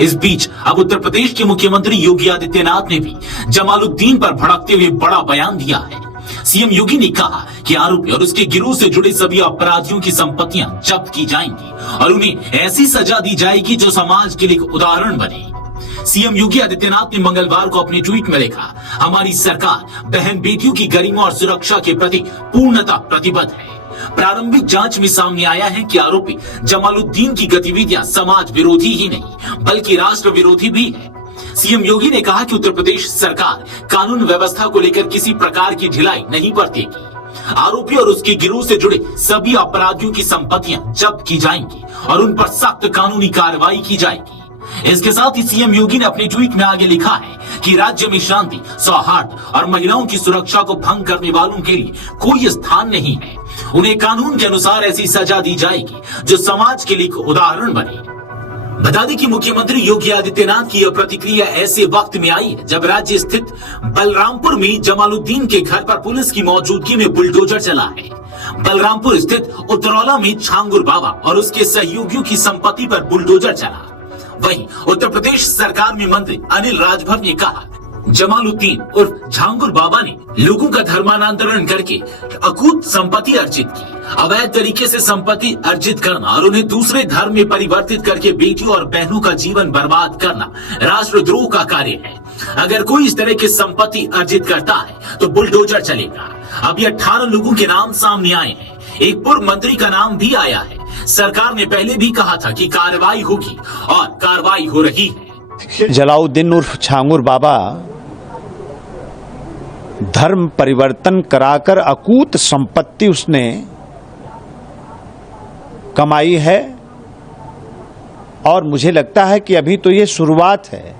इस बीच अब उत्तर प्रदेश के मुख्यमंत्री योगी आदित्यनाथ ने भी जमालुद्दीन पर भड़कते हुए बड़ा बयान दिया है। सीएम योगी ने कहा कि आरोपी और उसके गिरोह से जुड़े सभी अपराधियों की संपत्तियां जब्त की जाएंगी और उन्हें ऐसी सजा दी जाएगी जो समाज के लिए उदाहरण बने। सीएम योगी आदित्यनाथ ने मंगलवार को अपने ट्वीट में लिखा, हमारी सरकार बहन बेटियों की गरिमा और सुरक्षा के प्रति पूर्णतः प्रतिबद्ध है। प्रारंभिक जांच में सामने आया है कि आरोपी जमालुद्दीन की गतिविधियां समाज विरोधी ही नहीं बल्कि राष्ट्र विरोधी भी है। सीएम योगी ने कहा कि उत्तर प्रदेश सरकार कानून व्यवस्था को लेकर किसी प्रकार की ढिलाई नहीं बरतेगी। आरोपी और उसके गिरोह से जुड़े सभी अपराधियों की संपत्तियां जब्त की जाएंगी और उन पर सख्त कानूनी कार्रवाई की जाएगी। इसके साथ ही सीएम योगी ने अपने ट्वीट में आगे लिखा है कि राज्य में शांति, सौहार्द और महिलाओं की सुरक्षा को भंग करने वालों के लिए कोई स्थान नहीं है। उन्हें कानून के अनुसार ऐसी सजा दी जाएगी जो समाज के लिए उदाहरण बने। बता दें कि मुख्यमंत्री योगी आदित्यनाथ की यह प्रतिक्रिया ऐसे वक्त में आई है जब राज्य स्थित बलरामपुर में जमालुद्दीन के घर पर पुलिस की मौजूदगी में बुलडोजर चला है। बलरामपुर स्थित उतरौला में छांगुर बाबा और उसके सहयोगियों की संपत्ति पर बुलडोजर चला। वहीं उत्तर प्रदेश सरकार में मंत्री अनिल राजभर ने कहा, जमालुद्दीन उर्फ झांगुर बाबा ने लोगों का धर्मांतरण करके अकूत संपत्ति अर्जित की। अवैध तरीके से संपत्ति अर्जित करना और उन्हें दूसरे धर्म में परिवर्तित करके बेटियों और बहनों का जीवन बर्बाद करना राष्ट्रद्रोह का कार्य है। अगर कोई इस तरह की संपत्ति अर्जित करता है तो बुलडोजर चलेगा। अभी 18 लोगों के नाम सामने आए हैं। एक पूर्व मंत्री का नाम भी आया है। सरकार ने पहले भी कहा था कि कार्रवाई होगी और कार्रवाई हो रही है। जलाउद्दीन उर्फ छांगुर बाबा धर्म परिवर्तन कराकर अकूत संपत्ति उसने कमाई है और मुझे लगता है कि अभी तो ये शुरुआत है।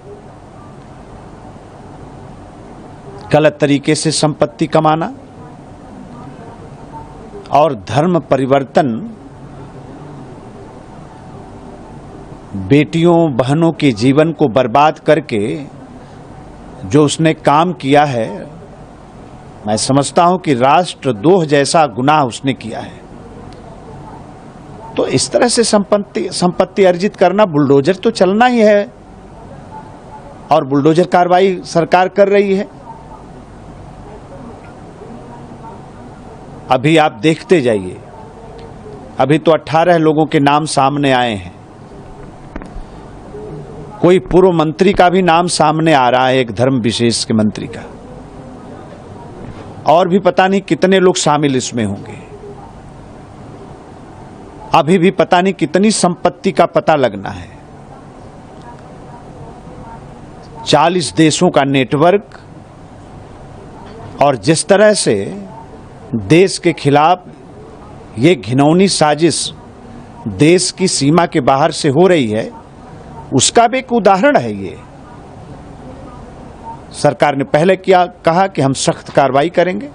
गलत तरीके से संपत्ति कमाना और धर्म परिवर्तन, बेटियों बहनों के जीवन को बर्बाद करके जो उसने काम किया है, मैं समझता हूं कि राष्ट्रद्रोह जैसा गुनाह उसने किया है। तो इस तरह से संपत्ति अर्जित करना, बुलडोजर तो चलना ही है और बुलडोजर कार्रवाई सरकार कर रही है। अभी आप देखते जाइए, अभी तो 18 लोगों के नाम सामने आए हैं। कोई पूर्व मंत्री का भी नाम सामने आ रहा है, एक धर्म विशेष के मंत्री का, और भी पता नहीं कितने लोग शामिल इसमें होंगे। अभी भी पता नहीं कितनी संपत्ति का पता लगना है। 40 देशों का नेटवर्क और जिस तरह से देश के खिलाफ ये घिनौनी साजिश देश की सीमा के बाहर से हो रही है, उसका भी एक उदाहरण है। ये सरकार ने पहले कहा कि हम सख्त कार्रवाई करेंगे,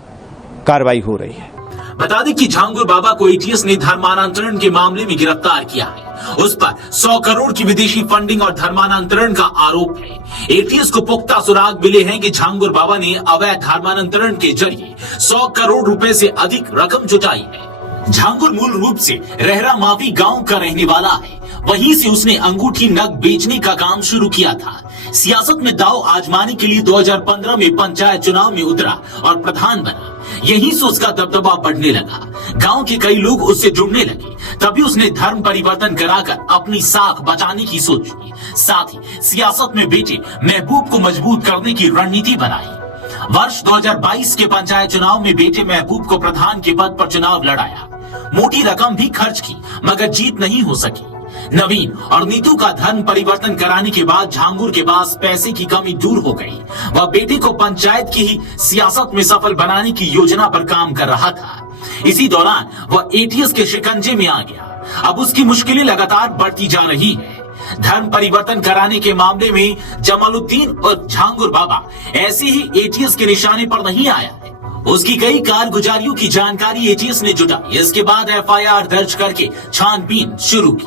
कार्रवाई हो रही है। बता दें कि झांगुर बाबा को एटीएस ने धर्मांतरण के मामले में गिरफ्तार किया है। उस पर 100 करोड़ की विदेशी फंडिंग और धर्मांतरण का आरोप है। एटीएस को पुख्ता सुराग मिले हैं कि झांगुर बाबा ने अवैध धर्मांतरण के जरिए 100 करोड़ रुपए से अधिक रकम जुटाई है। झांगुर मूल रूप से रहरा माफी गांव का रहने वाला है। वहीं से उसने अंगूठी नग बेचने का काम शुरू किया था। सियासत में दांव आजमाने के लिए 2015 में पंचायत चुनाव में उतरा और प्रधान बना। यहीं से उसका दबदबा बढ़ने लगा। गांव के कई लोग उससे जुड़ने लगे। तभी उसने धर्म परिवर्तन कराकर अपनी साख बचाने की सोची। साथ ही सियासत में बेटे महबूब को मजबूत करने की रणनीति बनाई। वर्ष 2022 के पंचायत चुनाव में बेटे महबूब को प्रधान के पद पर चुनाव लड़ाया। मोटी रकम भी खर्च की मगर जीत नहीं हो सकी। नवीन और नीतू का धर्म परिवर्तन कराने के बाद झांगुर के पास पैसे की कमी दूर हो गई। वह बेटे को पंचायत की ही सियासत में सफल बनाने की योजना पर काम कर रहा था। इसी दौरान वह एटीएस के शिकंजे में आ गया। अब उसकी मुश्किलें लगातार बढ़ती जा रही है। धर्म परिवर्तन कराने के मामले में जमालुद्दीन और झांगुर बाबा ऐसे ही एटीएस के निशाने पर नहीं आया है। उसकी कई कारगुजारियों की जानकारी एटीएस ने जुटाई। इसके बाद एफआईआर दर्ज करके छानबीन शुरू की।